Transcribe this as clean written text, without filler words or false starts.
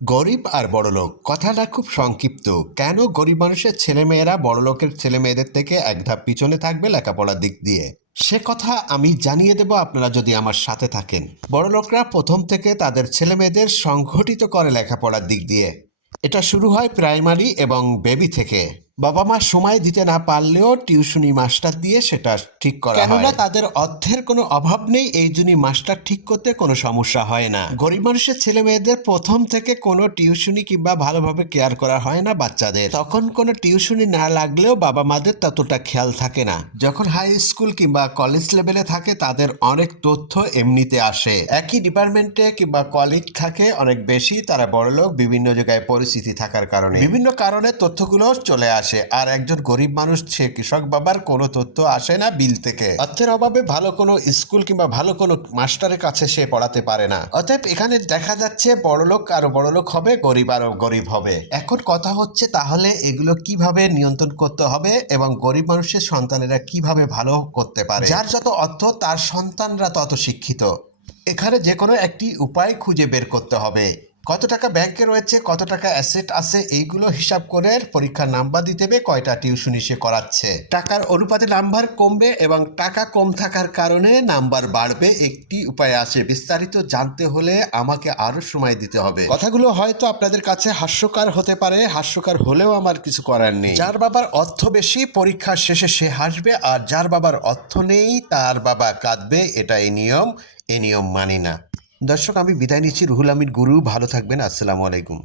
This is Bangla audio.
গরিব আর বড়লোক কথাটা খুব সংক্ষিপ্ত। কেন গরিব মানুষের ছেলেমেয়েরা বড়লোকের ছেলেমেয়েদের থেকে এক ধাপ পিছনে থাকবে লেখাপড়ার দিক দিয়ে, সে কথা আমি জানিয়ে দেব আপনারা যদি আমার সাথে থাকেন। বড়লোকরা প্রথম থেকে তাদের ছেলেমেয়েদের সংগঠিত করে লেখাপড়ার দিক দিয়ে। এটা শুরু হয় প্রাইমারি এবং বেবি থেকে। বাবা মা সময় দিতে না পারলেও টিউশনি মাস্টার দিয়ে সেটা ঠিক করা হয়, কেননা তাদের অর্থের কোনো অভাব নেই, এই জন্য মাস্টার ঠিক করতে কোনো সমস্যা হয় না। গরিব মানুষের ছেলে মেয়েদের প্রথম থেকে কোনো টিউশনি কিংবা ভালোভাবে কেয়ার করা হয় না বাচ্চাদের। তখন কোনো টিউশনি না লাগলেও বাবা মাদের ততটা খেয়াল থাকে না। যখন হাই স্কুল কিংবা কলেজ লেভেলে থাকে তাদের অনেক তথ্য এমনিতে আসে। একই ডিপার্টমেন্টে কিংবা কলিগ থাকে অনেক বেশি, তারা বড়লোক বিভিন্ন জায়গায় পরিস্থিতি থাকার কারণে বিভিন্ন কারণে তথ্যগুলো চলে আসে। আর একজন গরিব মানুষ, সে কৃষক বাবার কোনো তথ্য আসে না বিল থেকে। অর্থের অভাবে ভালো কোনো স্কুল কিংবা ভালো কোনো মাস্টারের কাছে সে পড়াতে পারে না। অতএব এখানে দেখা যাচ্ছে বড়লোক আরো বড়লোক হবে, গরিব আরো গরিব হবে। এখন কথা হচ্ছে তাহলে এগুলো কিভাবে নিয়ন্ত্রণ করতে হবে এবং গরিব মানুষের সন্তানেরা কিভাবে ভালো করতে পারে। যার যত অর্থ তার সন্তানরা তত শিক্ষিত। এখানে যে কোনো একটি উপায় খুঁজে বের করতে হবে। কত টাকা ব্যাংকে রয়েছে, কত টাকা অ্যাসেট আছে, এইগুলো হিসাব করে পরীক্ষার নাম্বার দিতে হবে, কয়টা টিউশনি সে করাচ্ছে। টাকার অনুপাতে নাম্বার কমবে এবং টাকা কম থাকার কারণে নাম্বার বাড়বে। একটি উপায় আছে, বিস্তারিত জানতে হলে আমাকে আরো সময় দিতে হবে। কথাগুলো হয়তো আপনাদের কাছে হাস্যকর হতে পারে, হাস্যকর হলেও আমার কিছু করার নেই। যার বাবার অর্থ বেশি পরীক্ষার শেষে সে হাসবে, আর যার বাবার অর্থ নেই তার বাবা কাঁদবে। এটাই নিয়ম, এই নিয়ম মানি না। দর্শক, আমি বিদায় নিচ্ছি। রুহুল আমিন গুরু, ভালো থাকবেন। আসসালামু আলাইকুম।